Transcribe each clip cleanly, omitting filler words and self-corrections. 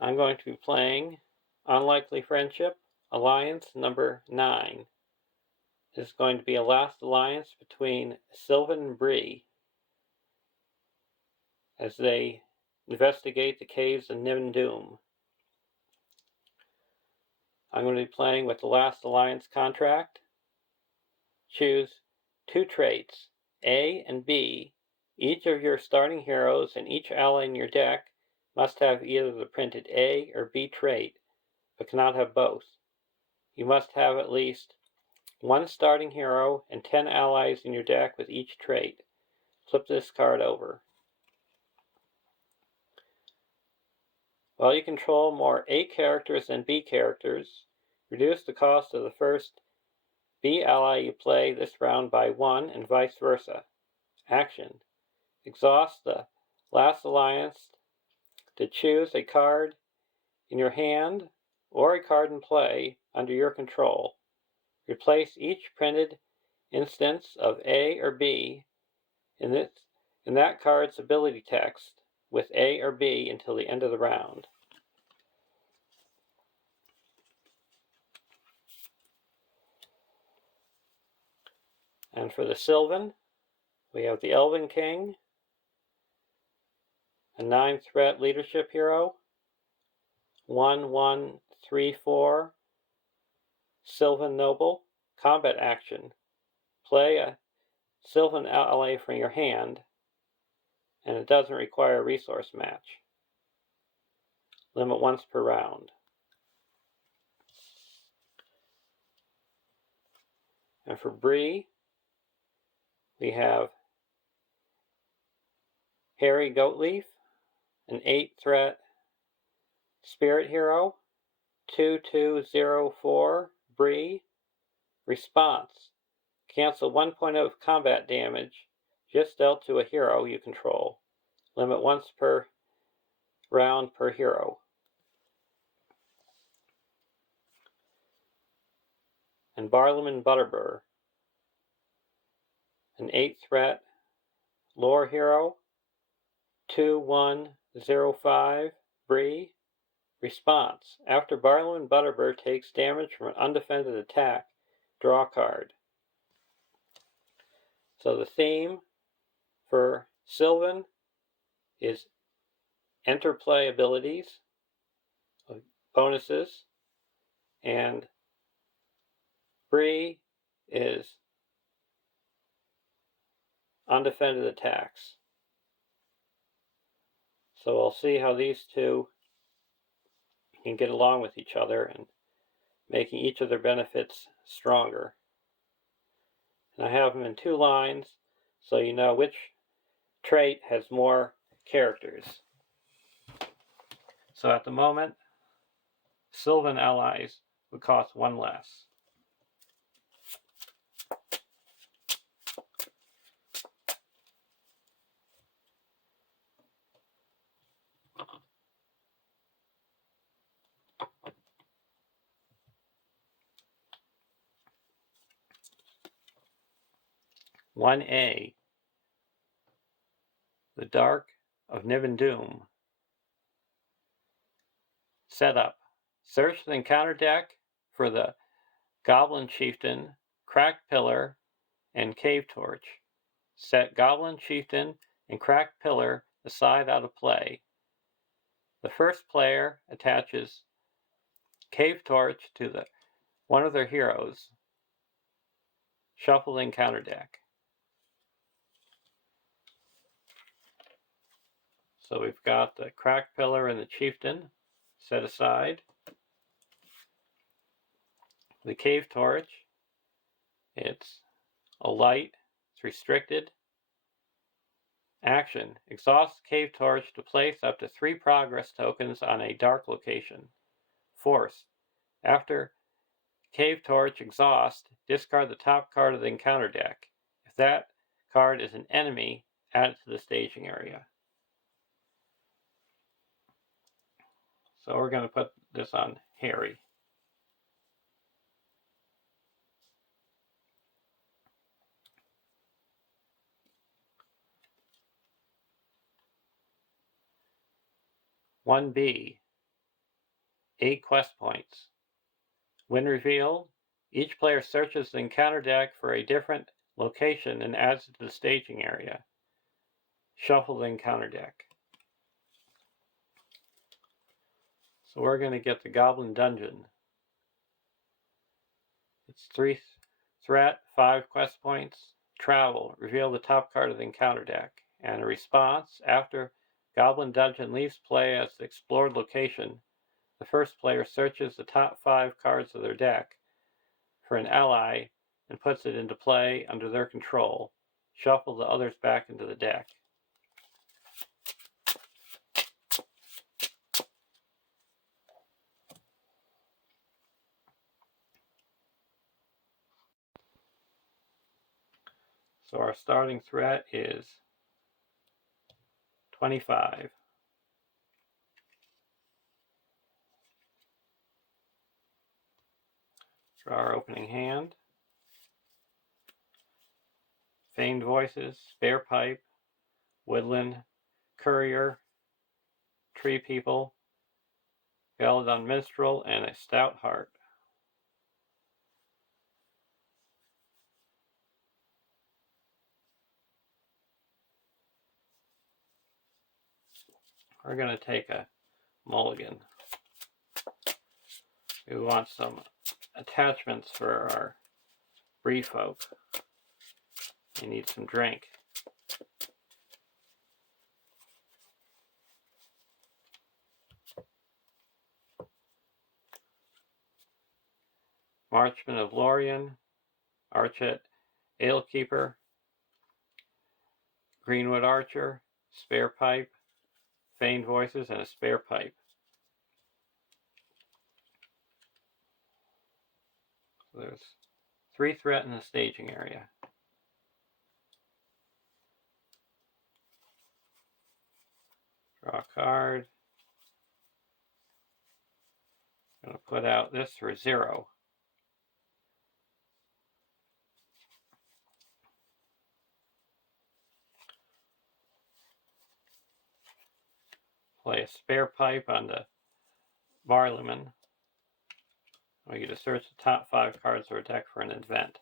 I'm going to be playing Unlikely Friendship, Alliance number 9. This is going to be a last alliance between Silvan and Bree as they investigate the caves of Nibin Dum. I'm going to be playing with the last alliance contract. Choose 2 traits, A and B. Each of your starting heroes and each ally in your deck must have either the printed A or B trait, but cannot have both. You must have at least 1 starting hero and 10 allies in your deck with each trait. Flip this card over. While you control more A characters than B characters, reduce the cost of the first B ally you play this round by 1 and vice versa. Action. Exhaust the last alliance to choose a card in your hand or a card in play under your control. Replace each printed instance of A or B in that card's ability text with A or B until the end of the round. And for the Silvan, we have the Elven King, a 9-threat leadership hero, 1/1/3/4 Silvan Noble, combat action. Play a Silvan ally from your hand, and it doesn't require a resource match. Limit once per round. And for Bree, we have Harry Goatleaf, an 8-threat spirit hero, 2/2/0/4 Bree. Response. Cancel 1 point of combat damage just dealt to a hero you control. Limit once per round per hero. And Barlaman Butterbur, an 8-threat lore hero, 2/1/0/5 Bree. Response. After Barlaman Butterbur takes damage from an undefended attack, draw a card. So the theme for Silvan is interplay abilities, bonuses, and Bree is undefended attacks. So we'll see how these two can get along with each other and making each of their benefits stronger. And I have them in 2 lines so you know which trait has more characters. So at the moment, Silvan allies would cost 1 less. One A, the Dark of Nibin Dum. Setup. Search the encounter deck for the Goblin Chieftain, Cracked Pillar, and Cave Torch. Set Goblin Chieftain and Cracked Pillar aside out of play. The first player attaches Cave Torch to one of their heroes. Shuffle the encounter deck. So we've got the Cracked Pillar and the Chieftain set aside. The Cave Torch, it's a light, it's restricted. Action. Exhaust Cave Torch to place up to 3 progress tokens on a dark location. Force. After Cave Torch exhaust, discard the top card of the encounter deck. If that card is an enemy, add it to the staging area. So we're going to put this on Harry. One B. 8 quest points. When revealed, each player searches the encounter deck for a different location and adds it to the staging area. Shuffle the encounter deck. So we're going to get the Goblin Dungeon. It's 3 threat, 5 quest points. Travel. Reveal the top card of the encounter deck. And a response. After Goblin Dungeon leaves play as the explored location, the first player searches the top 5 cards of their deck for an ally and puts it into play under their control. Shuffle the others back into the deck. So our starting threat is 25. Draw our opening hand. Feigned Voices, Spare Pipe, Woodland, Courier, Tree People, Belladon Minstrel, and a Stout Heart. We're going to take a mulligan. We want some attachments for our Bree folk. We need some drink. Marchman of Lorien, Archet, Alekeeper, Greenwood Archer, Spare Pipe, Feigned Voices, and a Spare Pipe. So there's 3 threat in the staging area. Draw a card. I'm going to put out this for 0. Play a Spare Pipe on the Barleyman. We get to search the top 5 cards of our deck for an event.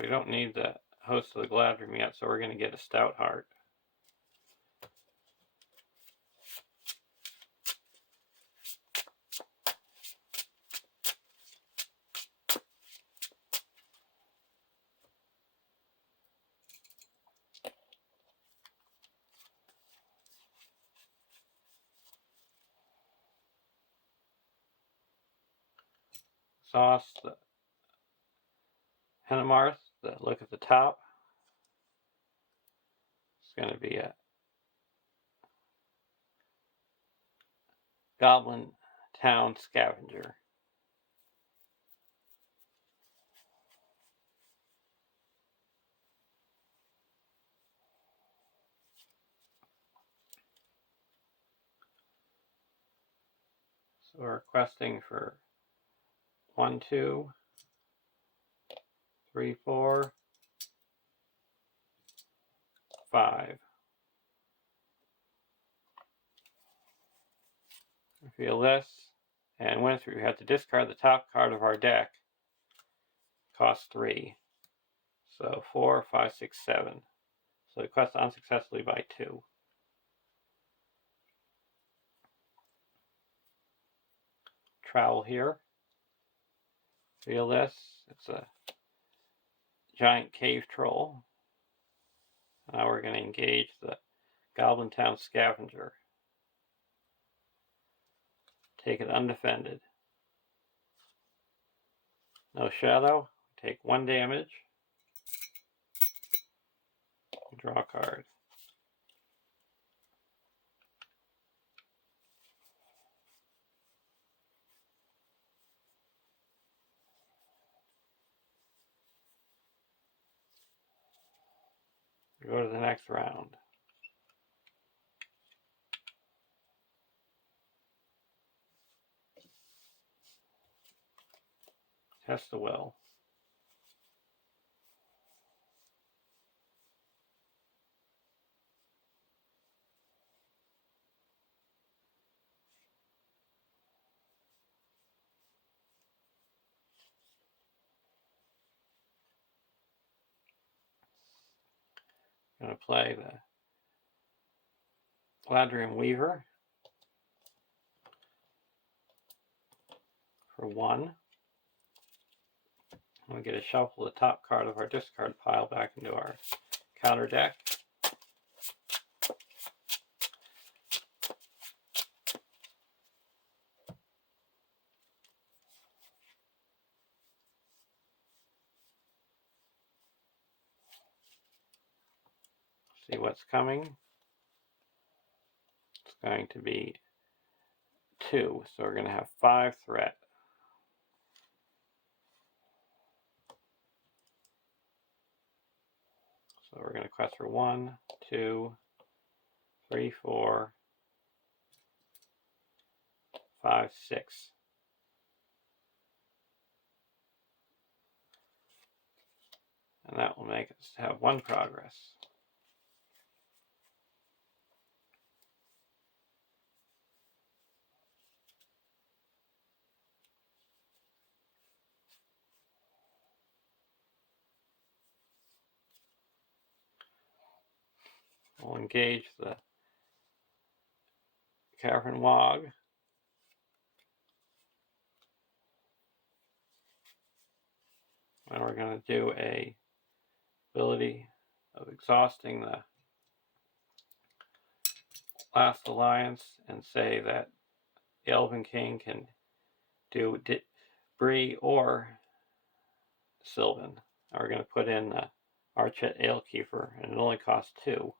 We don't need the Host of the Gladroom yet, so we're going to get a Stout Heart. Sauce, the Henemarth, look at the top. It's going to be a Goblin Town Scavenger. So we're requesting for 1, 2, 3, 4, 5. Reveal this, and when we have to discard the top card of our deck. Cost 3. So 4, 5, 6, 7. So request unsuccessfully by 2. Trowel here. Reveal this. It's a giant cave troll. Now we're going to engage the Goblin Town Scavenger. Take it undefended. No shadow. Take 1 damage. Draw a card. Go to the next round. Test the will. I'm going to play the Gladrium Weaver for 1. And we get to shuffle the top card of our discard pile back into our counter deck. See what's coming. It's going to be 2, so we're going to have 5 threat. So we're going to quest for 1, 2, 3, 4, 5, 6. And that will make us have 1 progress. We'll engage the Cavern Wog. And we're going to do a ability of exhausting the last alliance and say that the Elven King can do Bree or Silvan. And we're going to put in the Archet Alekeeper, and it only costs 2.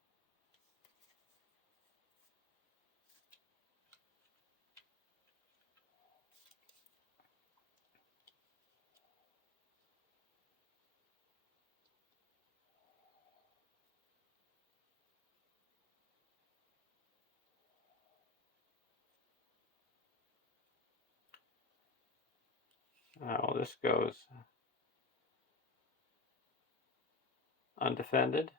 Now this goes undefended.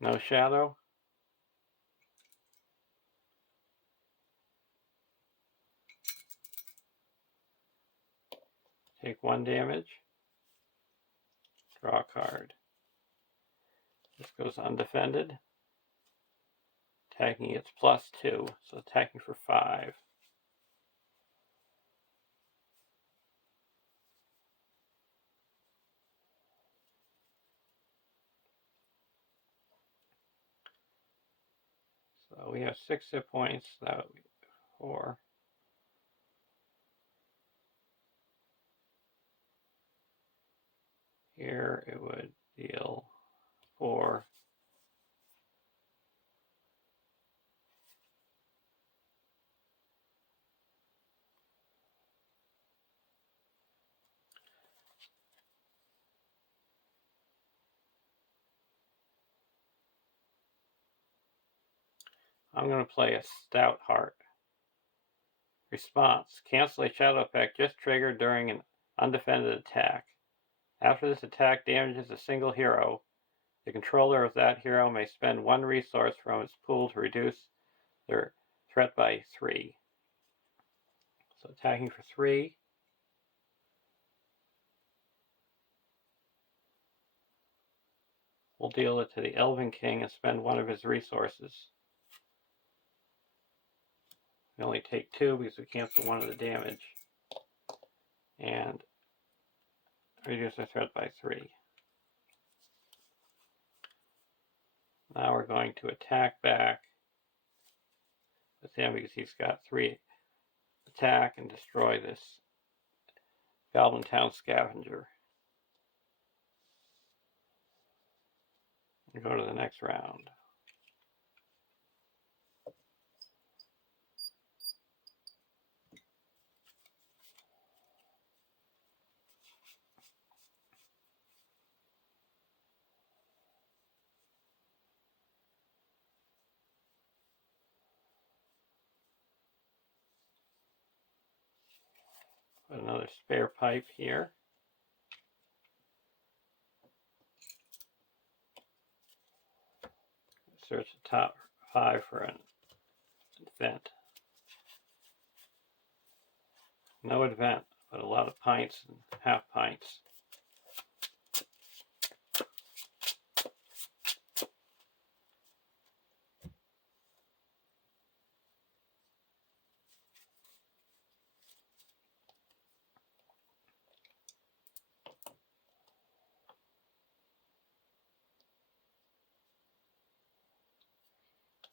No shadow. Take 1 damage. Draw a card. This goes undefended. Attacking it's +2, so attacking for 5. So we have 6 hit points. That would be 4. Here it would deal 4. I'm going to play a Stout Heart. Response. Cancel a shadow effect just triggered during an undefended attack. After this attack damages a single hero, the controller of that hero may spend 1 resource from its pool to reduce their threat by 3. So attacking for 3. We'll deal it to the Elven King and spend 1 of his resources. We only take 2 because we cancel 1 of the damage. And reduce our threat by 3. Now we're going to attack back with him because he's got 3 attack and destroy this Goblin Town Scavenger. And go to the next round. Put another spare pipe here. Search the top 5 for an event. No event, but a lot of pints and half pints.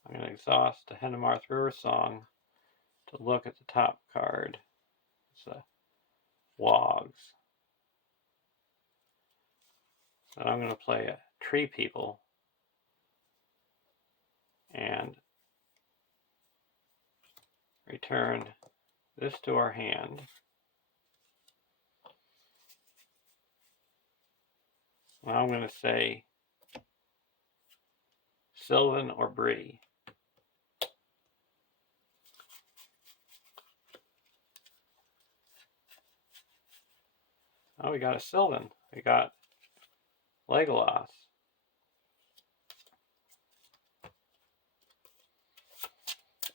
I'm going to exhaust the Hennemarth River Song to look at the top card. It's a Wogs. So I'm going to play a Tree People and return this to our hand. Now I'm going to say Silvan or Bree. Oh, we got a Silvan. We got Legolas.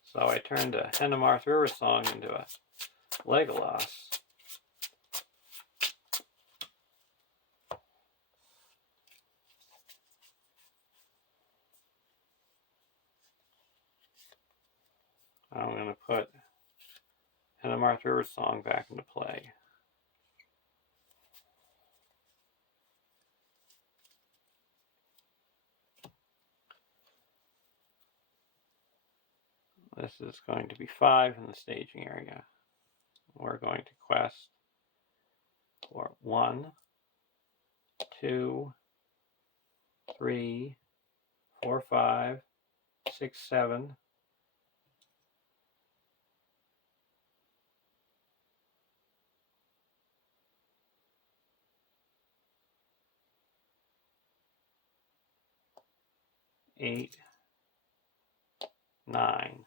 So I turned a Hennemarth River Song into a Legolas. I'm going to put Hennemarth River Song back into play. This is going to be 5 in the staging area. We're going to quest for 1, 2, 3, 4, 5, 6, 7, 8, 9.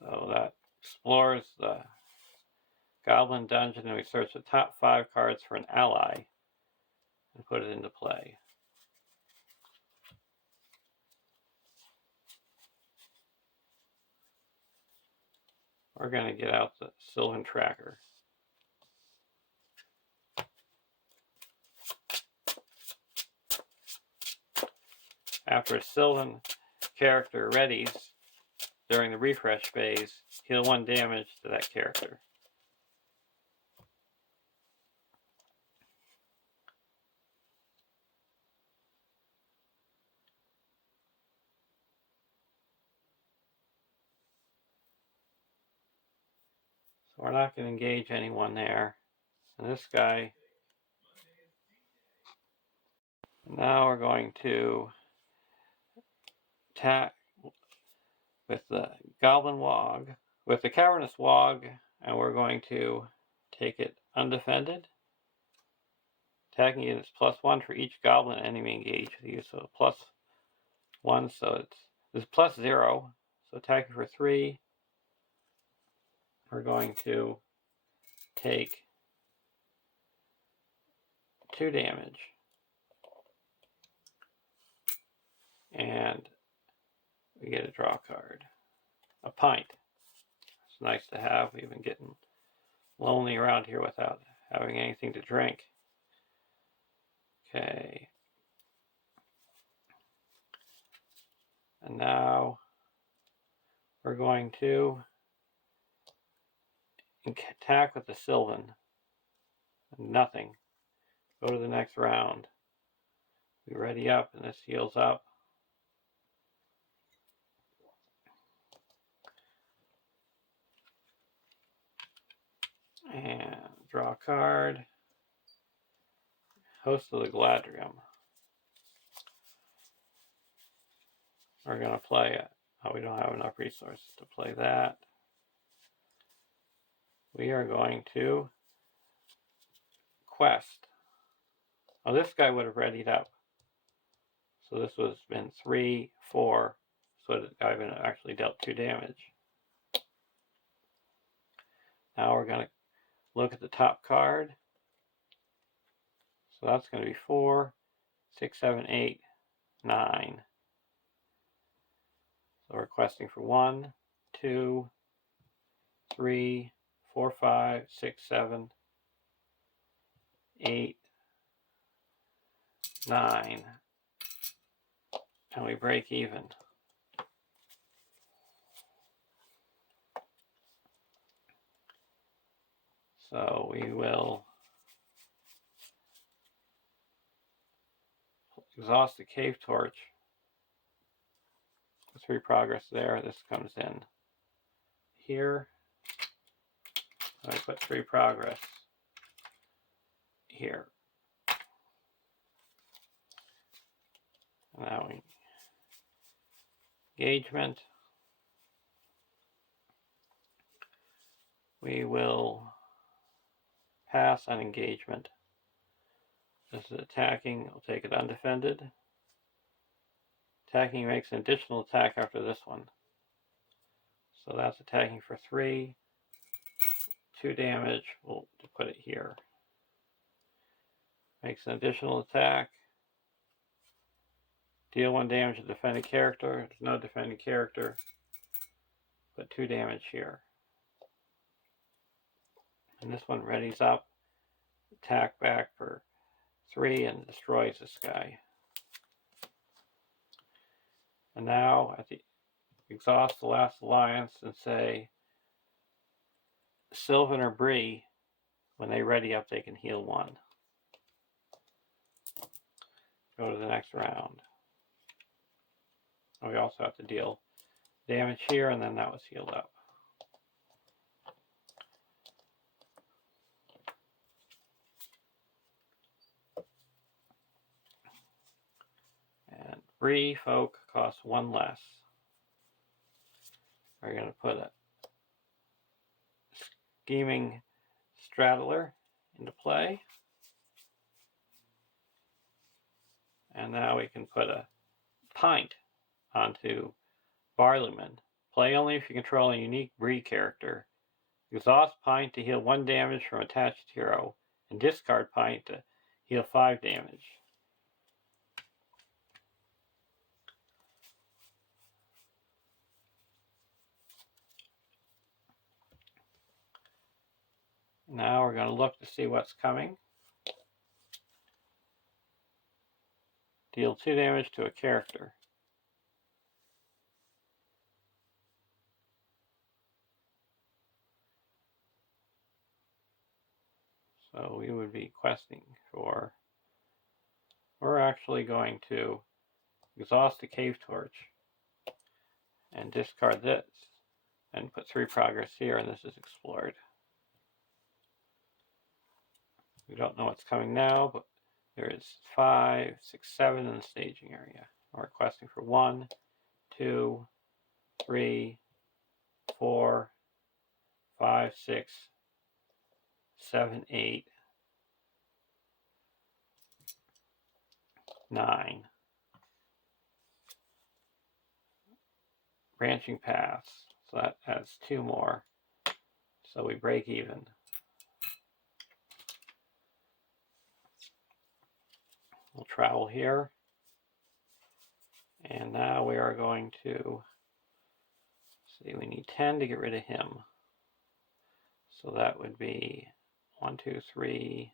So that explores the Goblin Dungeon, and we search the top 5 cards for an ally and put it into play. We're going to get out the Silvan Tracker. After a Silvan character readies during the refresh phase, heal 1 damage to that character. So we're not going to engage anyone there. And this guy, now we're going to attack with the Goblin Wog, with the Cavernous Wog, and we're going to take it undefended. Attacking units +1 for each Goblin enemy engaged with you, so +1, so it's +0. So attacking for 3, we're going to take 2 damage. And we get a draw card. A pint. It's nice to have. We've been getting lonely around here without having anything to drink. Okay. And now we're going to attack with the Silvan. Nothing. Go to the next round. We ready up, and this heals up. And draw a card. Host of the Galadriel. We're going to play it. Oh, we don't have enough resources to play that. We are going to quest. Oh, this guy would have readied up. So this was been 3, 4. So the guy would have actually dealt 2 damage. Now we're going to look at the top card. So that's going to be 4, 6, 7, 8, 9. So we're questing for 1, 2, 3, 4, 5, 6, 7, 8, 9. And we break even. So we will exhaust the cave torch Put 3 progress there. This comes in here. I put 3 progress here. Now engagement. We will pass on engagement. This is attacking. We'll take it undefended. Attacking makes an additional attack after this one. So that's attacking for 3. 2 damage. We'll put it here. Makes an additional attack. Deal 1 damage to defending character. There's no defending character. Put 2 damage here. And this one readies up. Attack back for 3 and destroys this guy. And now at the exhaust the last alliance and say Silvan or Bree, when they ready up they can heal 1. Go to the next round. And we also have to deal damage here, and then that was healed up. And Bree folk costs 1 less. We're going to put a scheming straddler into play. And now we can put a pint onto Barleyman. Play only if you control a unique Bree character. Exhaust pint to heal 1 damage from attached hero, and discard pint to heal 5 damage. Now we're going to look to see what's coming. Deal 2 damage to a character. So we would be questing for, we're actually going to exhaust the cave torch and discard this and put 3 progress here, and this is explored. We don't know what's coming now, but there is 5, 6, 7 in the staging area. We're questing for 1, 2, 3, 4, 5, 6, 7, 8, 9. Branching paths. So that adds 2 more. So we break even. We'll travel here. And now we are going to see, we need 10 to get rid of him. So that would be 1, 2, 3,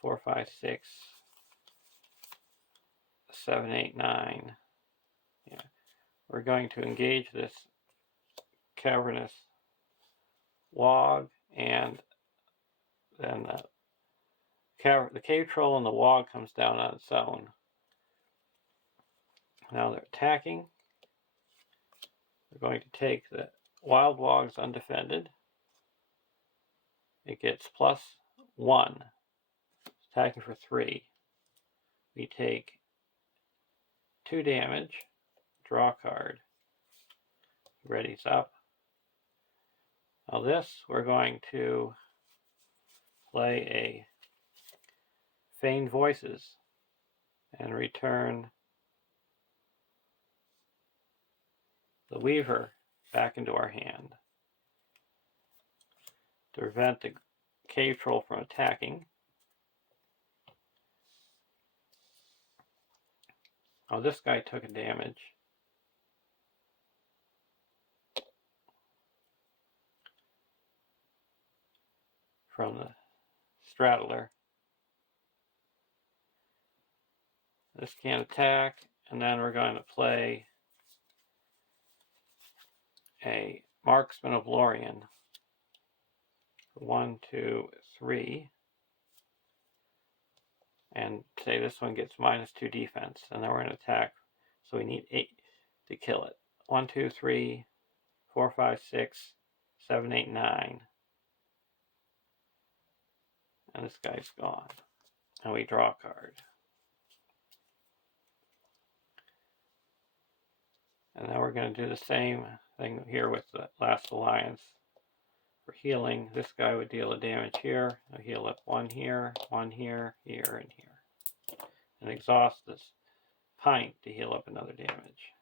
4, 5, 6, 7, 8, 9. Yeah. We're going to engage this cavernous wog, and then the cave troll and the wog comes down on its own. Now they're attacking. We're going to take the wild wog's undefended. It gets +1. It's attacking for 3. We take 2 damage, draw a card. Ready's up. Now this, we're going to play a Feigned Voices and return the Weaver back into our hand to prevent the cave troll from attacking. Oh, this guy took a damage. From the straddler. This can't attack, and then we're going to play a Marksman of Lorien. 1, 2, 3. And say this one gets -2 defense, and then we're going to attack. So we need to kill it. 1, 2, 3, 4, 5, 6, 7, 8, 9. And this guy's gone. And we draw a card. And now we're going to do the same thing here with the last alliance. For healing, this guy would deal a damage here. I'll heal up 1 here, 1 here, here, and here. And exhaust this pint to heal up another damage.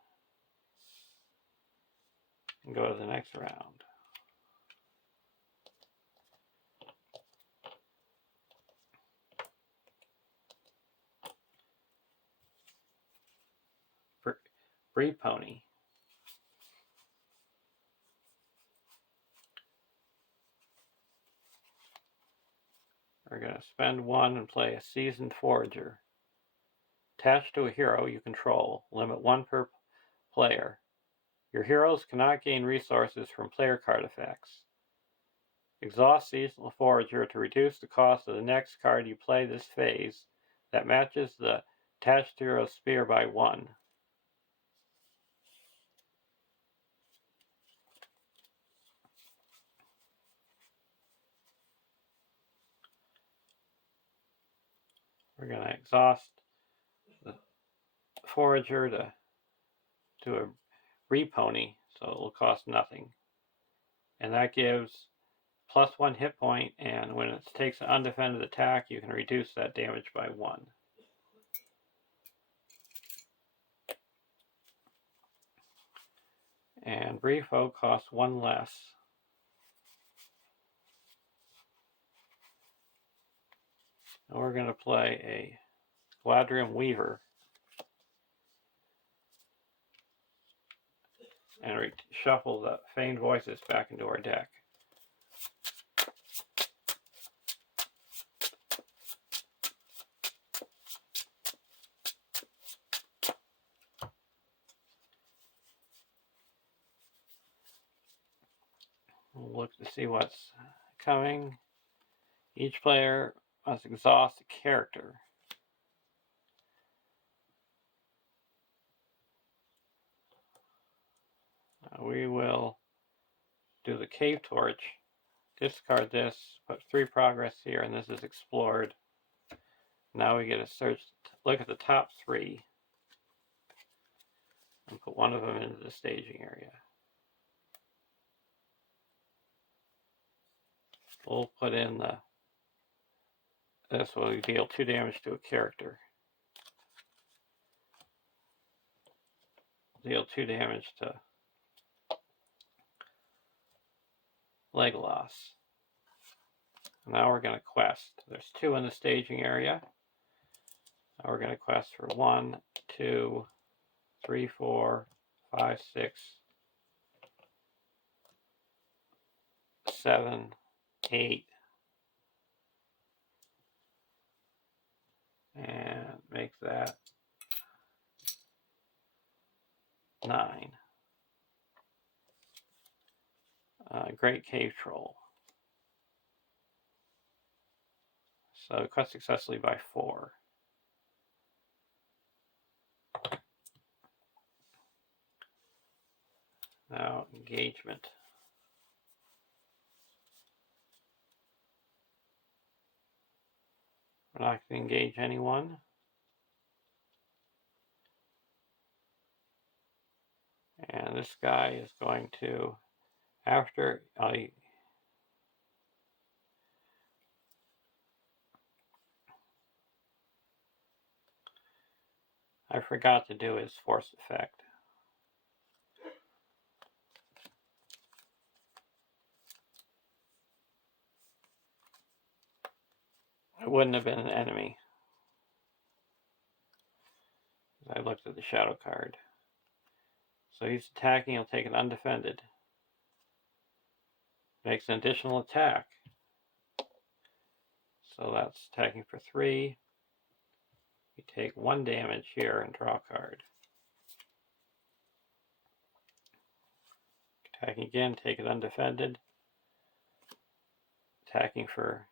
And go to the next round. Bree Pony. We're going to spend 1 and play a Seasoned Forager. Attached to a hero you control. Limit 1 per player. Your heroes cannot gain resources from player card effects. Exhaust Seasoned Forager to reduce the cost of the next card you play this phase that matches the attached hero's spear by 1. We're going to exhaust the Forager to do a Repony, so it will cost nothing. And that gives +1 hit point, and when it takes an undefended attack, you can reduce that damage by 1. And Brefo costs 1 less. And we're going to play a Gladrium Weaver and shuffle the Feigned Voices back into our deck. We'll look to see what's coming. Each player must exhaust a character. We will do the Cave Torch, discard this, put 3 progress here, and this is explored. Now we get to search, look at the top 3, and put 1 of them into the staging area. We'll put in this will deal 2 damage to a character. Deal 2 damage to Legolas. Now we're going to quest. There's 2 in the staging area. Now we're going to quest for 1, 2, 3, 4, 5, 6, 7, 8, and make that 9. Great Cave Troll. So quest successfully by 4. Now engagement. We're not going to engage anyone. And this guy is going to, after I forgot to do his force effect. It wouldn't have been an enemy. I looked at the shadow card. So he's attacking, he'll take it undefended. Makes an additional attack. So that's attacking for 3. You take 1 damage here and draw a card. Attacking again, take it undefended. Attacking for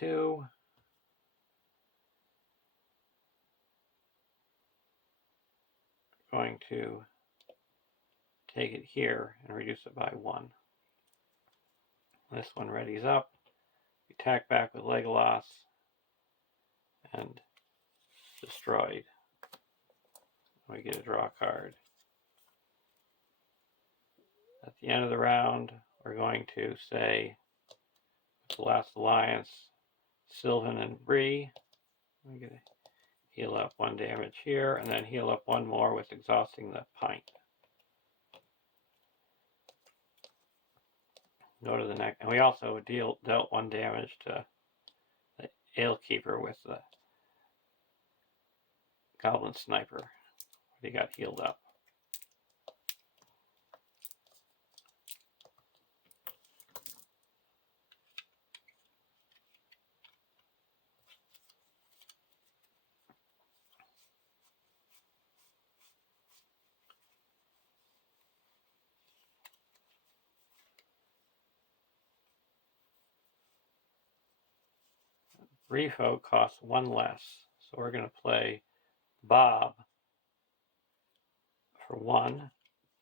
2. going to take it here and reduce it by 1. This one readies up. We attack back with Legolas and destroyed. We get a draw card. At the end of the round, we're going to say, with the last alliance, Silvan and Bree. I'm going to heal up 1 damage here, and then heal up 1 more with exhausting the pint. Go to the next, and we also dealt 1 damage to the Alekeeper with the Goblin Sniper. He got healed up. Refo costs 1 less, so we're going to play Bob for 1,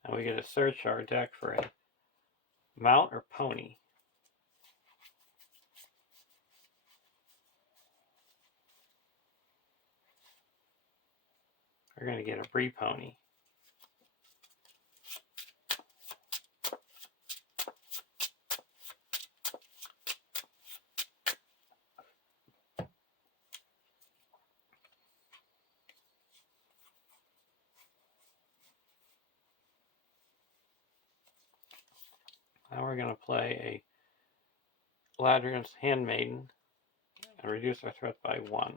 and we get to search our deck for a mount or pony. We're going to get a Bree pony. Now we're going to play a Galadriel's Handmaiden and reduce our threat by 1.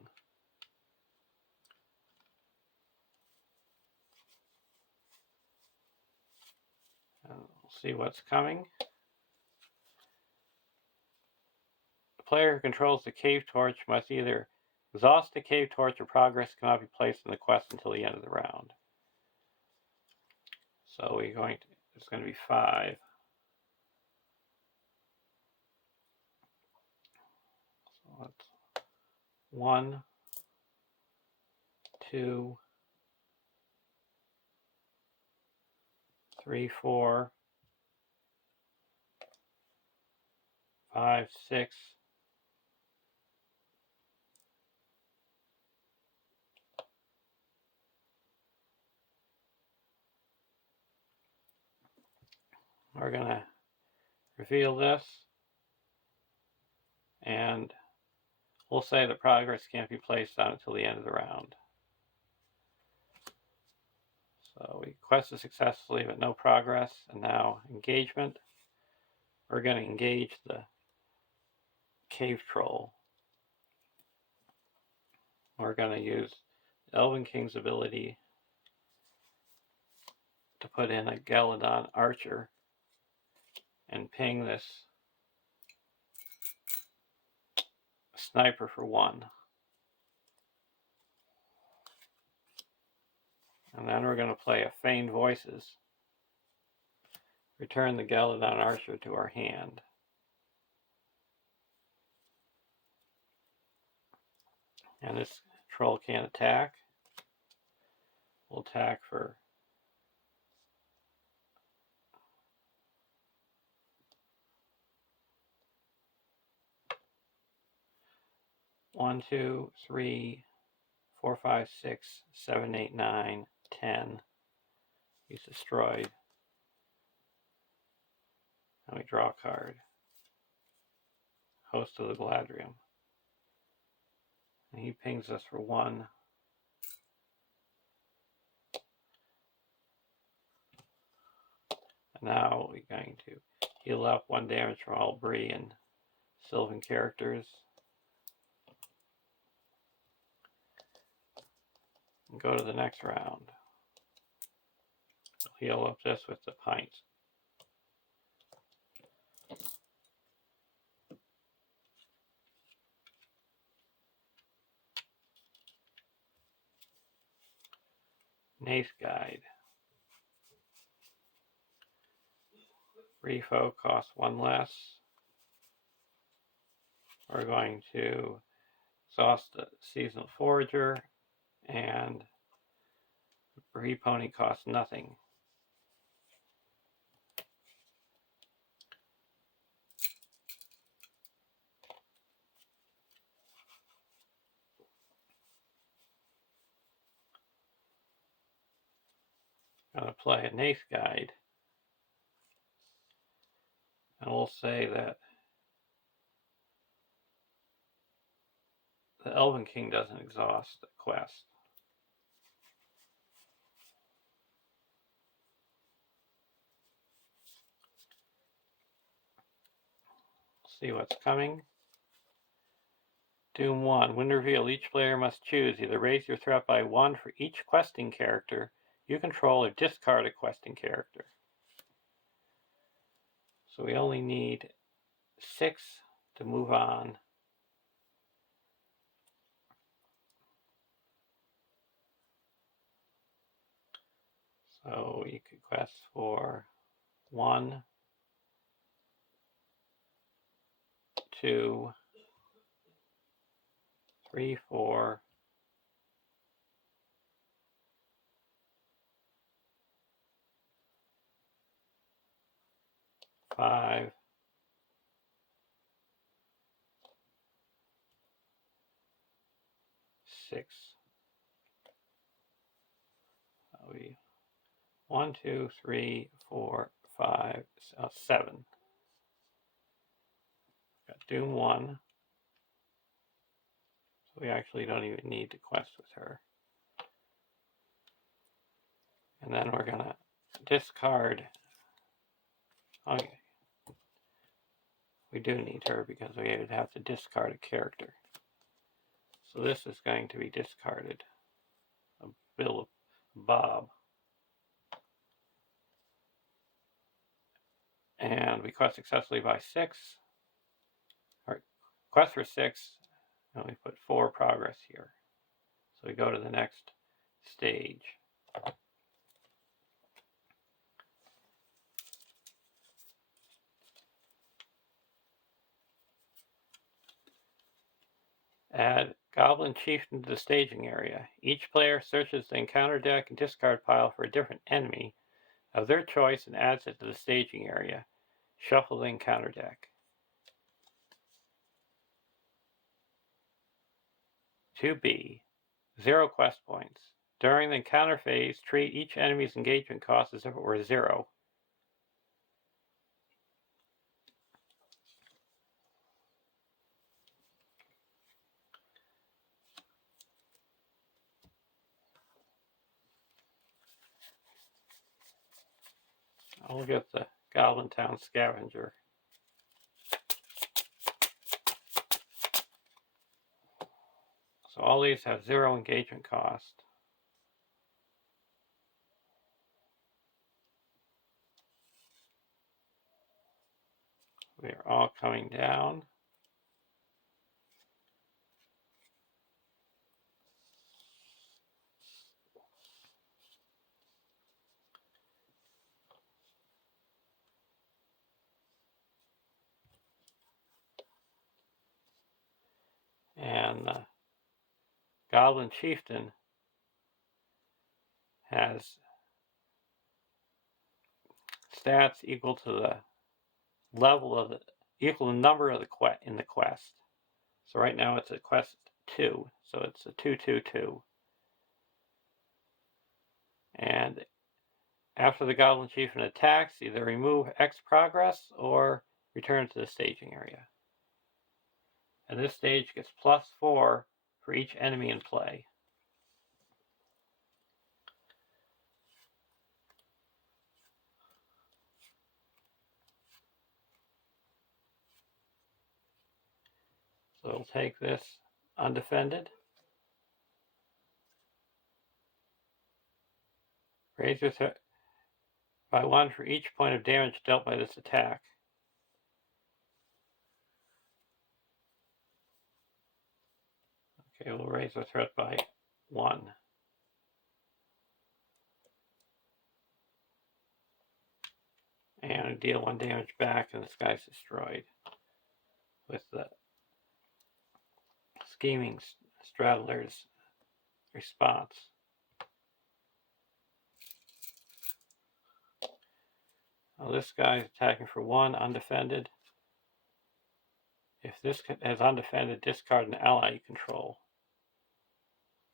And we'll see what's coming. The player who controls the cave torch must either exhaust the cave torch or progress cannot be placed in the quest until the end of the round. So it's going to be 5. So that's 1, 2, 3, 4, 5, 6. We're going to reveal this, and we'll say that progress can't be placed on until the end of the round. So we quested successfully, but no progress, and now engagement. We're going to engage the cave troll. We're going to use Elven King's ability to put in a Galadon archer and ping this sniper for 1. And then we're going to play a Feigned Voices. Return the Galadon archer to our hand. And this troll can't attack. We'll attack for 1, 2, 3, 4, 5, 6, 7, 8, 9, 10. He's destroyed. And we draw a card. Host of the Galadriel. And he pings us for 1. And now we're going to heal up 1 damage from all Bree and Silvan characters. And go to the next round. Heal up this with the pint. Nace Guide. Refo costs 1 less. We're going to exhaust the Seasonal Forager and Bree Pony costs nothing. Gonna play a Nath Guide. And we'll say that the Elven King doesn't exhaust the quest. See what's coming. Doom 1. When revealed, each player must choose either raise your threat by 1 for each questing character you control or discard a questing character. So we only need 6 to move on. So you could quest for 1, 2, 3, 4, 5, 6. 1, 2, 3, 4, 5, 7. Got Doom 1. So we actually don't even need to quest with her. And then we're gonna discard. Okay. We do need her because we would have to discard a character. So this is going to be discarded. A Bill of Bob. And we quest successfully by 6. Or quest for 6. And we put 4 progress here. So we go to the next stage. Add Goblin Chieftain to the staging area. Each player searches the encounter deck and discard pile for a different enemy of their choice and adds it to the staging area. Shuffle the encounter deck. 2B. 0 quest points. During the encounter phase, treat each enemy's engagement cost as if it were 0. I'll get the Goblin Town Scavenger. So all these have 0 engagement cost. We are all coming down. And Goblin Chieftain has stats equal to the level of the equal to the number of the quest in the quest. So right now it's a quest 2, so it's a 2-2-2. And after the Goblin Chieftain attacks, either remove X progress or return to the staging area. And this stage gets +4 for each enemy in play. So we'll take this undefended. Raise your threat by 1 for each point of damage dealt by this attack. Okay, we'll raise our threat by 1. And deal 1 damage back, and this guy's destroyed with the Scheming Straddler's response. Well, this guy's attacking for 1, undefended. If this has undefended, discard an ally you control.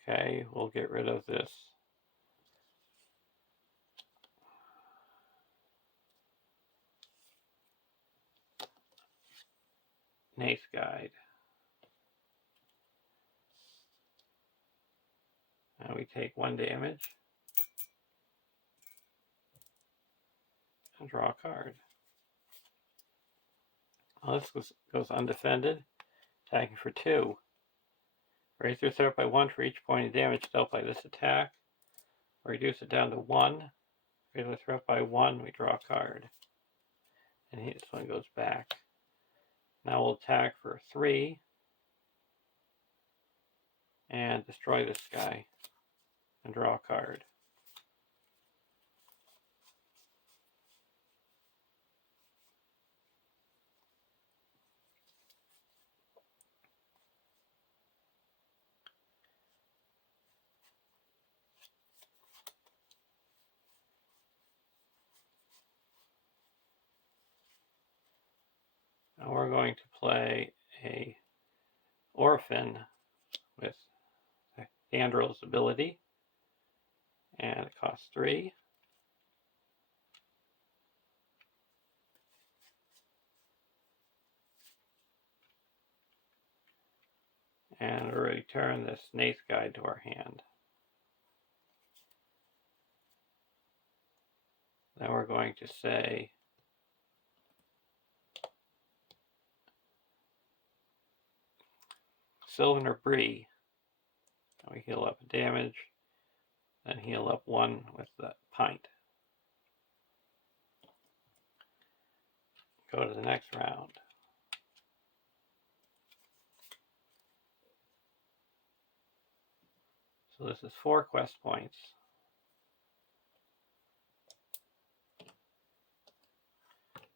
Okay, we'll get rid of this. Nace Guide. And we take 1 damage. And draw a card. Well, this goes undefended, attacking for 2. Raise your threat by 1 for each point of damage dealt by this attack. Reduce it down to 1. Raise the threat by 1, we draw a card. And this one goes back. Now we'll attack for 3 and destroy this guy and draw a card. Now we're going to play a Orphan with Andrel's ability, and it costs 3. And we'll return this Nace Guide to our hand. Then we're going to say Silvan or Bree. We heal up damage, then heal up 1 with the pint. Go to the next round. So this is 4 quest points.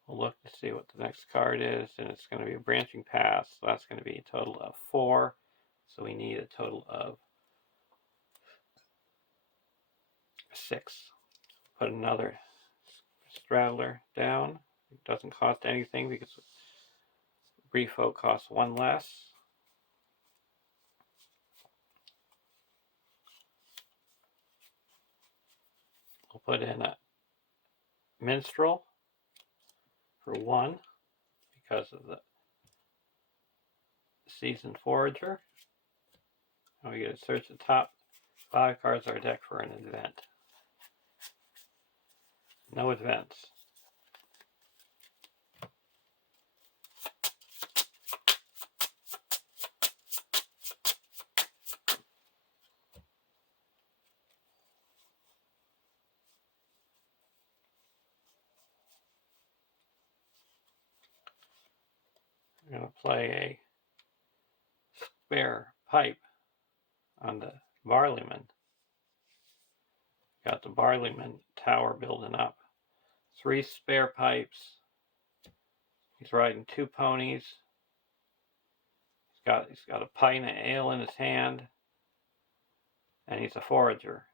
We'll look to see what the next card is, and it's going to be a branching path, so that's going to be a total of 4. So we need a total of 6. Put another straddler down. It doesn't cost anything because Brefo costs 1 less. We'll put in a minstrel for 1 because of the seasoned forager. And we get to search the top 5 cards of our deck for an event. No events. I'm going to play a spare pipe on the Barleyman. Got the Barleyman tower building up. 3 spare pipes. He's riding 2 ponies. He's got a pint of ale in his hand. And he's a forager.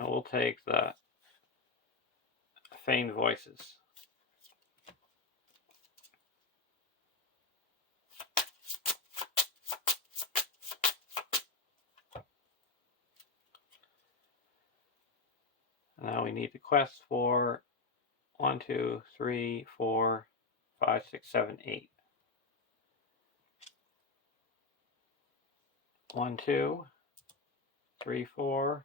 We'll take the Feigned Voices. Now we need the quest for 1, 2, 3, 4, 5, 6, 7, 8. 1, 2, 3, 4,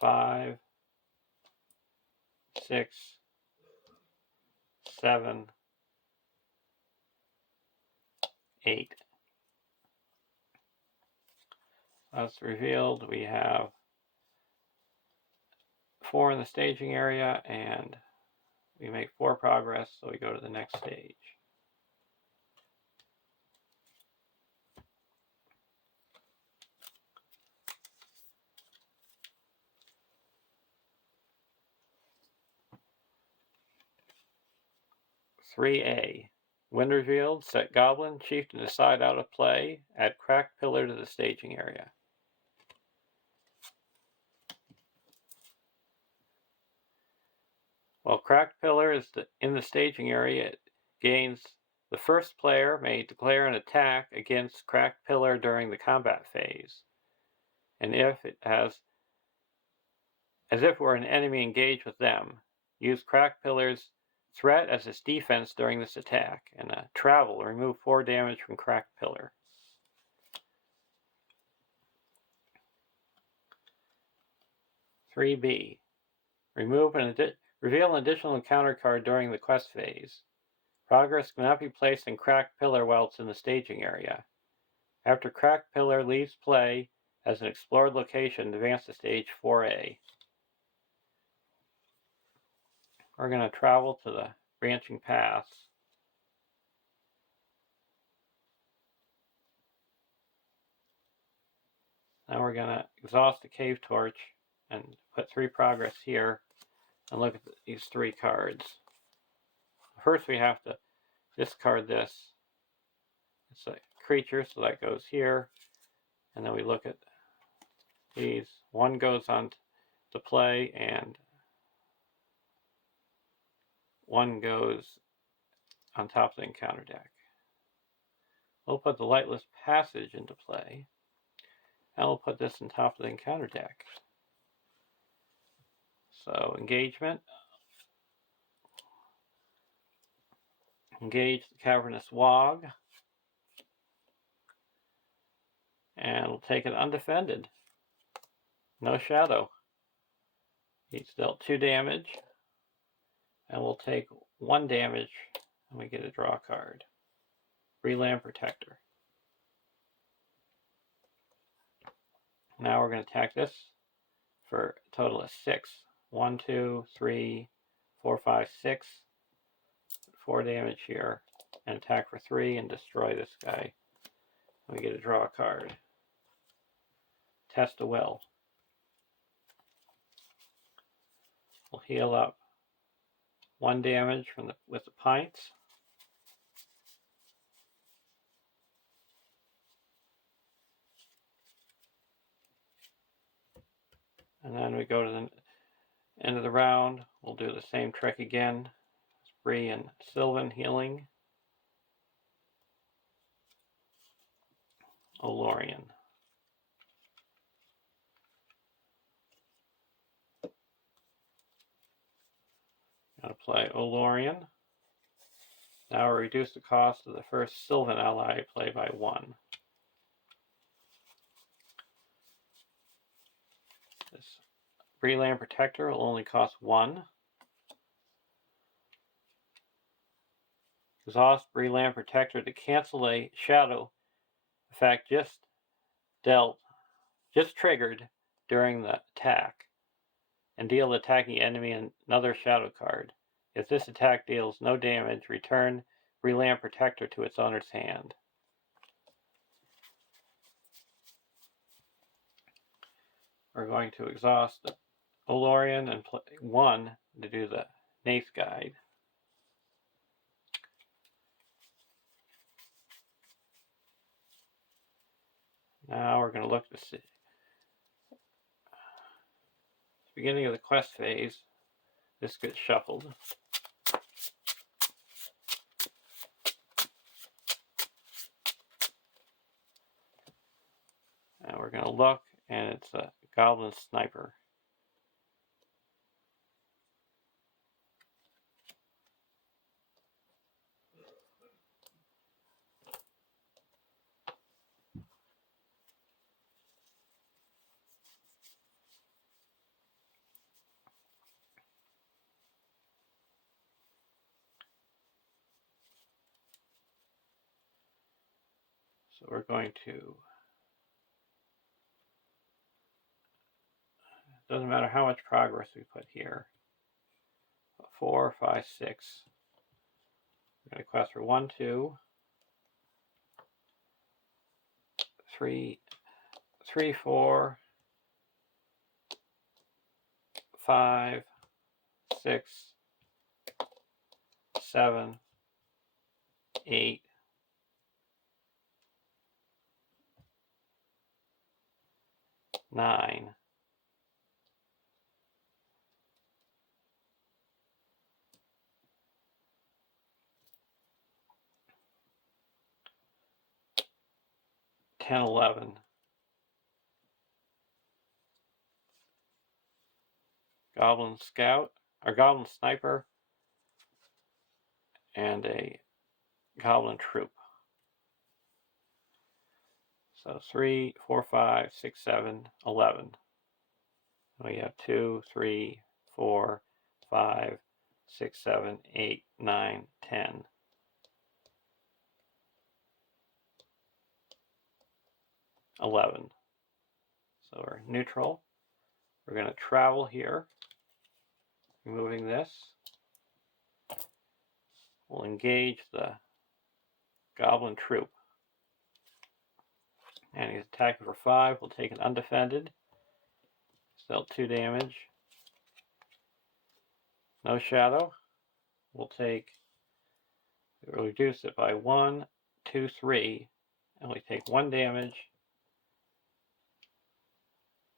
5, 6, 7, 8. That's revealed. We have 4 in the staging area, and we make 4 progress, so we go to the next stage. (3A). When revealed, set Goblin Chieftain aside out of play, add Cracked Pillar to the staging area. While Cracked Pillar is in the staging area, it gains the first player may declare an attack against Cracked Pillar during the combat phase. And if it has, as if it were an enemy engaged with them, use Cracked Pillar's threat as its defense during this attack. And travel, remove 4 damage from Cracked Pillar. (3B) Reveal an additional encounter card during the quest phase. Progress cannot be placed in Cracked Pillar while it's in the staging area. After Cracked Pillar leaves play as an explored location, advance to stage 4A. We're going to travel to the branching paths. Now we're going to exhaust the cave torch and put 3 progress here and look at these 3 cards. First we have to discard this. It's a creature, so that goes here. And then we look at these. 1 goes on to play and 1 goes on top of the encounter deck. We'll put the Lightless Passage into play. And we'll put this on top of the encounter deck. So engagement. Engage the Cavernous Wog. And we'll take it undefended. No shadow. He's dealt 2 damage. And we'll take 1 damage and we get a draw card. Land Protector. Now we're going to attack this for a total of 6. 1, 2, 3, 4, 5, 6. 4 damage here. And attack for 3 and destroy this guy. We get a draw card. Test of Will. We'll heal up 1 damage with the pints. And then we go to the end of the round. We'll do the same trick again. Bree and Silvan healing. Olorian. Gotta play Olorian. Now we reduce the cost of the first Silvan ally play by 1. This Land Protector will only cost 1. Exhaust Land Protector to cancel a shadow effect just triggered during the attack, and deal the attacking enemy another shadow card. If this attack deals no damage, return Land Protector to its owner's hand. We're going to exhaust the Olorian and play 1 to do the Nath Guide. Now we're going to look to see. Beginning of the quest phase, this gets shuffled. And we're going to look, and it's a Goblin Sniper. So we're going to, doesn't matter how much progress we put here. 4, 5, 6. We're going to quest for 1, 2, 3, 4, 5, 6, 7, 8, 9, 10, 11. Goblin Scout, or Goblin Sniper, and a Goblin Troop. So 3, 4, 5, 6, 7, 11. We have 2, 3, 4, 5, 6, 7, 8, 9, 10. 11. So we're neutral. We're going to travel here. Removing this. We'll engage the Goblin Troop. And he's attacking for 5. We'll take an undefended. Still 2 damage. No shadow. We'll reduce it by 1, 2, 3. And we take 1 damage.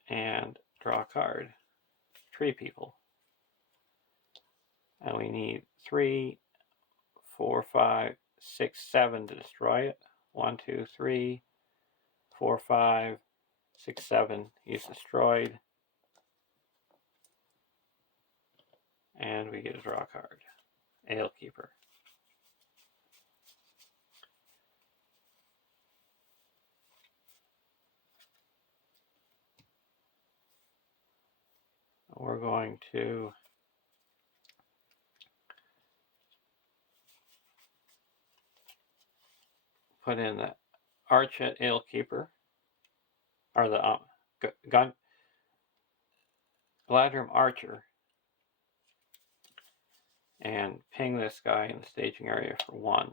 And draw a card. Tree People. And we need 3, 4, 5, 6, 7 to destroy it. 1, 2, 3, 4, 5, 6, 7. He's destroyed. And we get a draw card. Alekeeper. We're going to put in the Archet Alekeeper, or the Gladrim Archer, and ping this guy in the staging area for 1.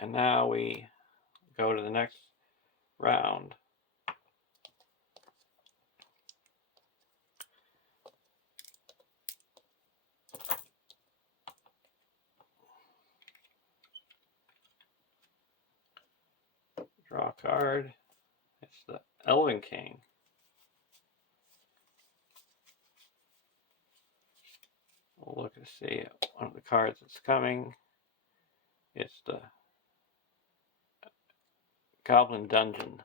And now we go to the next round. Draw a card. It's the Elven King. We'll look to see one of the cards that's coming. It's the Goblin Dungeon.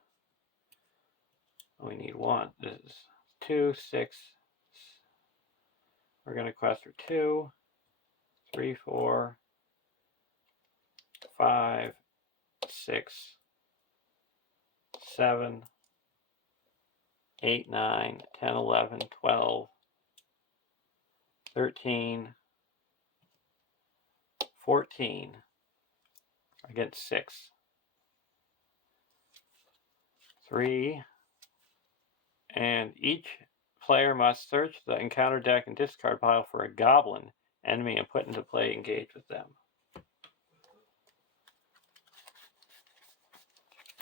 We need 1. This is 2, 6. We're going to quest for 2, 3, 4, 5, 6, 7, 8, 9, 10, 11, 12, 13, 14 against 6. 3, and each player must search the encounter deck and discard pile for a goblin enemy and put into play, engage with them.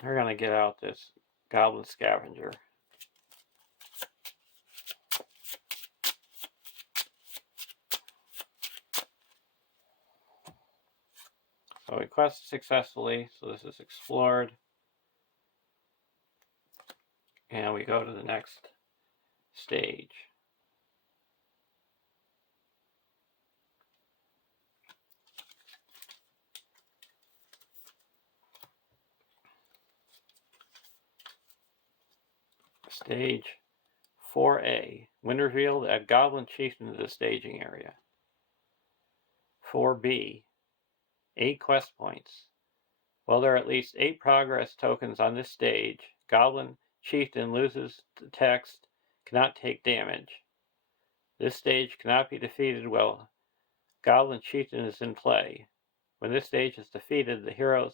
We're going to get out this Goblin Scavenger. So we quest successfully, so this is explored. And we go to the next stage. Stage 4A. When revealed, add Goblin Chieftain to the staging area. 4B. 8 quest points. While there are at least 8 progress tokens on this stage, Goblin Chieftain loses the text, cannot take damage. This stage cannot be defeated while Goblin Chieftain is in play. When this stage is defeated, the heroes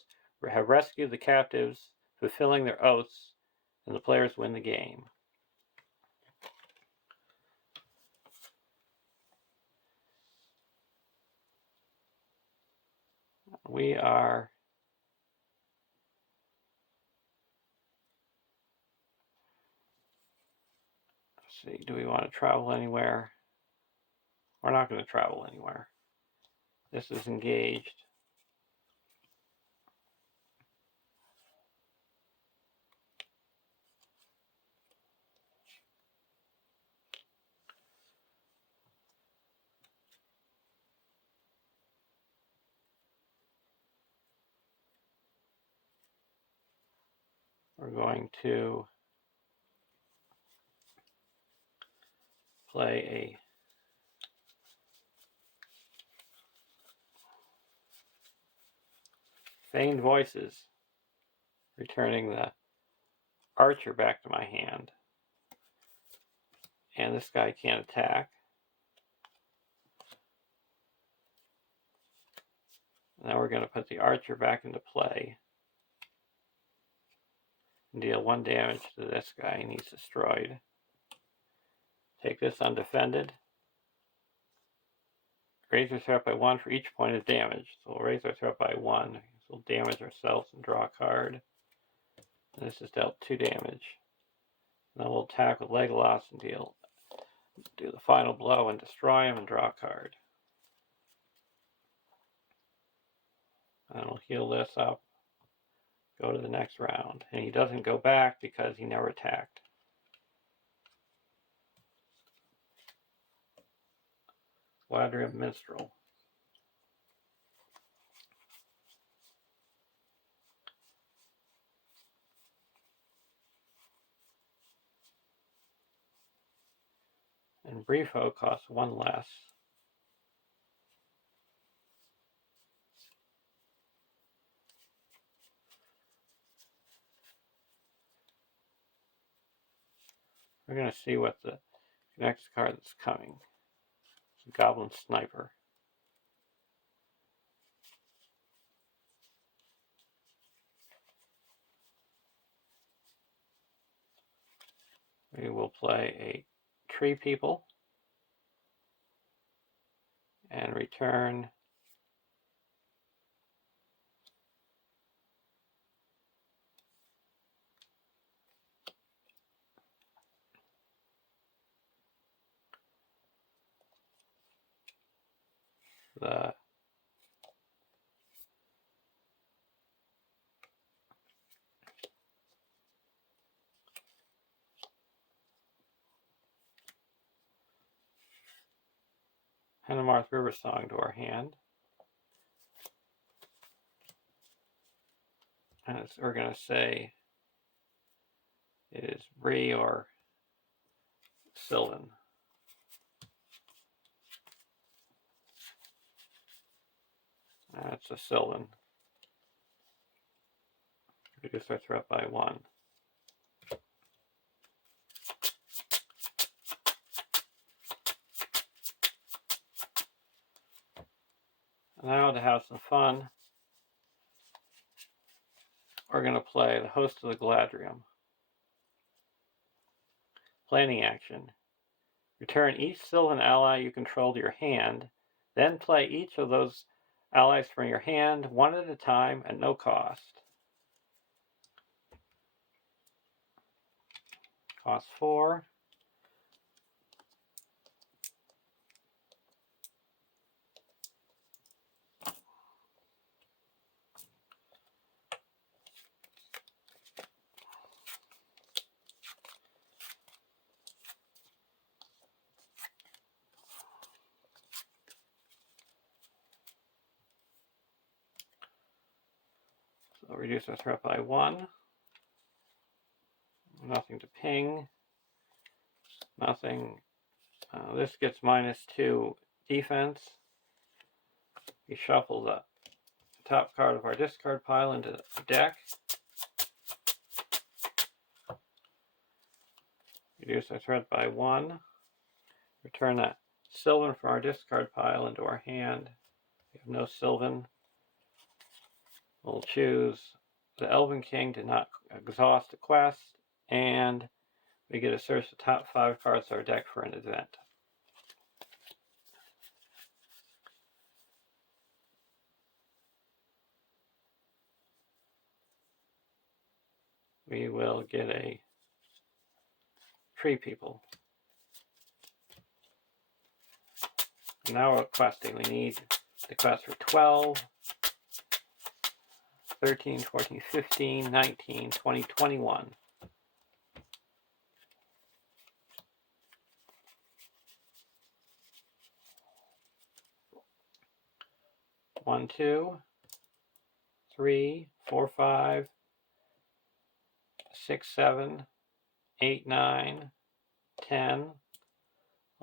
have rescued the captives, fulfilling their oaths, and the players win the game. We are let's see, do we want to travel anywhere? We're not going to travel anywhere. This is engaged. we're going to play a Feigned Voices, returning the archer back to my hand. And this guy can't attack. Now we're going to put the archer back into play and deal 1 damage to this guy, and he's destroyed. Take this undefended. Raise our threat by 1 for each point of damage. So we'll raise our threat by 1. So we'll damage ourselves and draw a card. And this is dealt 2 damage. Then we'll attack with Legolas and do the final blow and destroy him and draw a card. And we'll heal this up. Go to the next round. And he doesn't go back because he never attacked. Galadriel Minstrel. And Briefo costs 1 less. We're going to see what the next card that's coming. It's a Goblin Sniper. We will play a Tree People and return the Hennemarth River Song to our hand. And we're going to say it is Bree or Silvan. That's a Silvan. Reduce our threat by 1. Now to have some fun, we're going to play the Host of the Galadriel. Planning action. Return each Silvan ally you control to your hand, then play each of those allies from your hand 1 at a time at no cost. Cost 4. So reduce our threat by 1. Nothing to ping. Nothing. This gets -2 defense. We shuffle the top card of our discard pile into the deck. Reduce our threat by 1. Return that Silvan from our discard pile into our hand. We have no Silvan. We'll choose the Elven King to not exhaust a quest, and we get to search the top 5 cards of our deck for an event. We will get a Tree People. And now we're questing. We need the quest for 12, 13, 14, 15, 19, 20, 21. One, 2, 3, 4, 5, 6, 7, 8, 9, 10,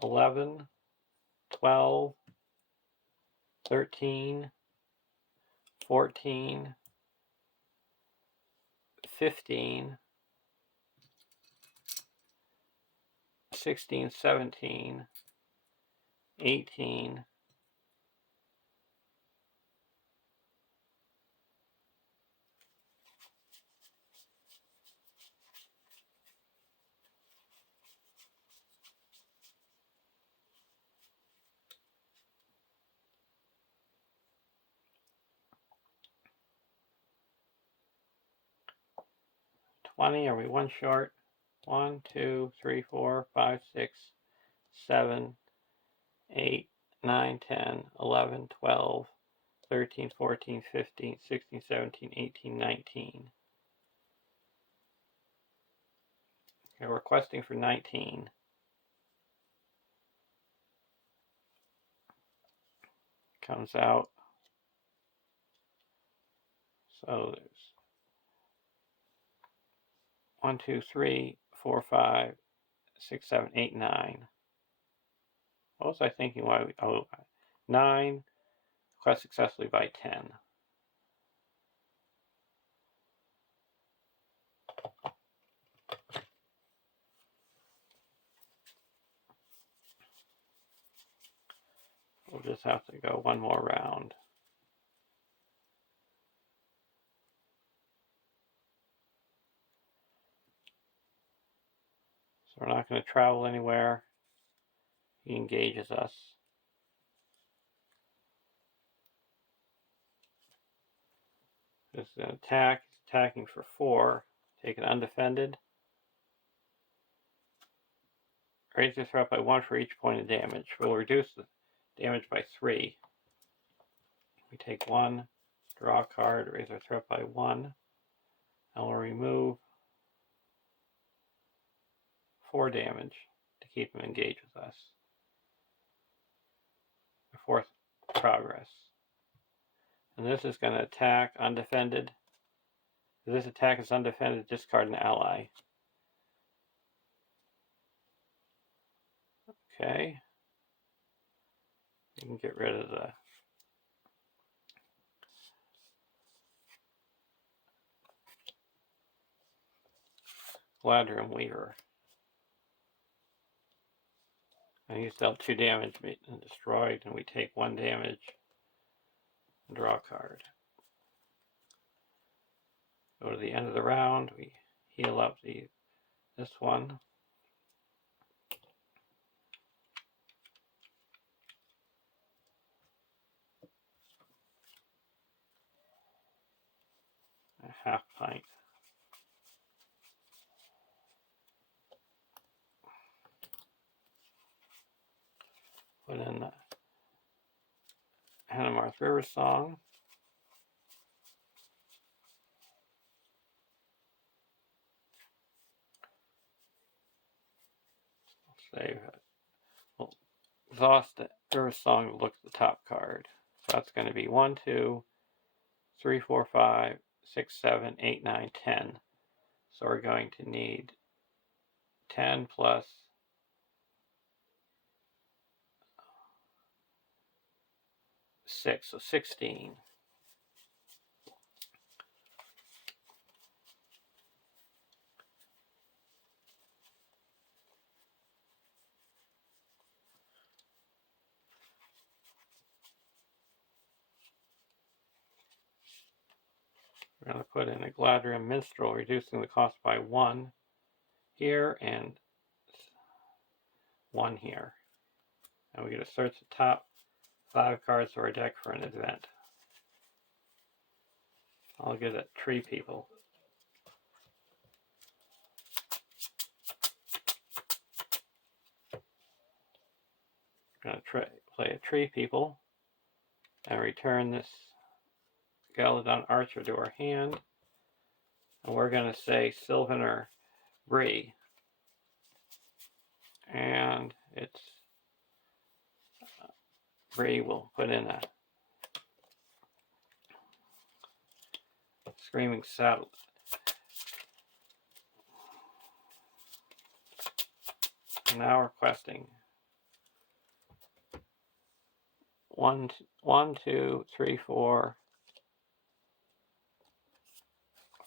11, 12, 13, 14, 15, 16, 17, 18, 20. Are we one short? 1, 2, 3, 4, 5, 6, 7, 8, 9, 10, 11, 12, 13, 14, 15, 16, 17, 18, 19. Okay, we're requesting for 19. Comes out. So there's 1, 2, 3, 4, 5, 6, 7, 8, 9. What was I thinking? Why? 9. Request successfully by 10. We'll just have to go one more round. So we're not going to travel anywhere. He engages us. This is an attack. He's attacking for 4. Take it undefended. Raise the threat by 1 for each point of damage. We'll reduce the damage by 3. We take 1, draw a card, raise our threat by 1, and we'll remove 4 damage to keep him engaged with us. The 4th progress. And this is going to attack undefended. If this attack is undefended, discard an ally. Okay. You can get rid of the Gladrium Weaver. And he's dealt 2 damage and destroyed, and we take 1 damage and draw a card. Go to the end of the round, we heal up this one. A half pint. Put in the Hanemarth River Song. Save it. We'll exhaust the River Song, look at the top card. So that's going to be 1, 2, 3, 4, 5, 6, 7, 8, 9, 10. So we're going to need 10 plus 6, so 16. We're going to put in a Gladrium Minstrel, reducing the cost by 1 here and 1 here. And we're going to search the top 5 cards of our deck for an event. I'll get it Tree People. I'm going to play a Tree People and return this Galadon Archer to our hand. And we're going to say Silvan or Bree. And it's Bree will put in a Screaming Now requesting 1, 2, 3, 4,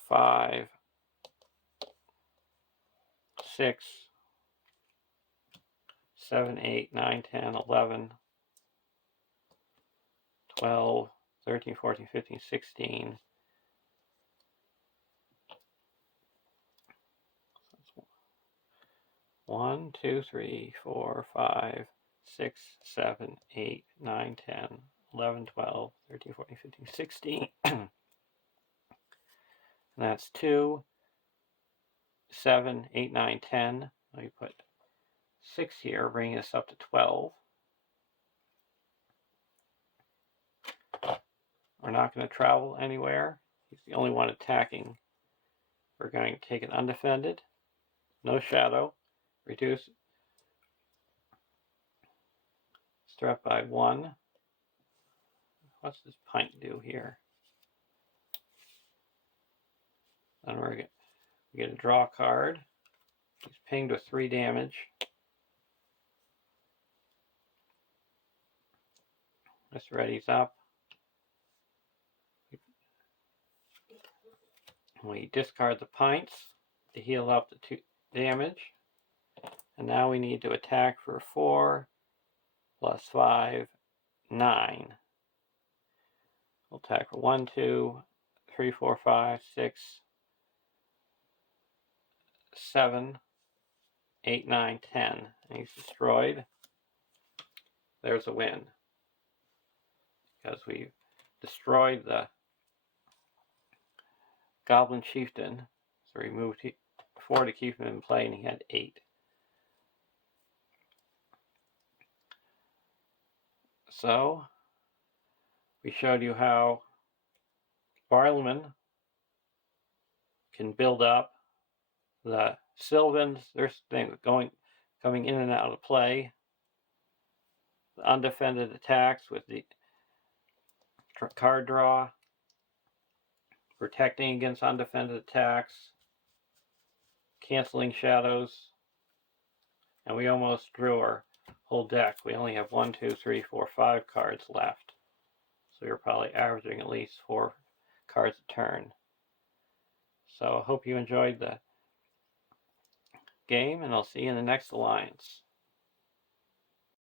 5, 6, 7, 8, 9, 10, 11, 12, 13, 14, 15, 16. 1, 2, 3, 4, 5, 6, 7, 8, 9, 10, 11, 12, 13, 14, 15, 16. And that's 2, 7, 8, 9, 10. We put 6 here, bringing us up to 12. We're not going to travel anywhere. He's the only one attacking. We're going to take it undefended. No shadow. Reduce threat by 1. What's this pint do here? Then we're going to get a draw card. He's pinged with 3 damage. This readies up. We discard the pints to heal up the 2 damage. And now we need to attack for 4 plus 5, 9. We'll attack for 1, 2, 3, 4, 5, 6, 7, 8, 9, 10. And he's destroyed. There's a win. Because we destroyed the Goblin Chieftain. So we moved 4 to keep him in play, and he had 8. So we showed you how Barliman can build up. The Silvans, there's things coming in and out of play. The undefended attacks with the card draw, protecting against undefended attacks, canceling shadows, and we almost drew our whole deck. We only have 1, 2, 3, 4, 5 cards left. So you're probably averaging at least 4 cards a turn. So I hope you enjoyed the game, and I'll see you in the next alliance.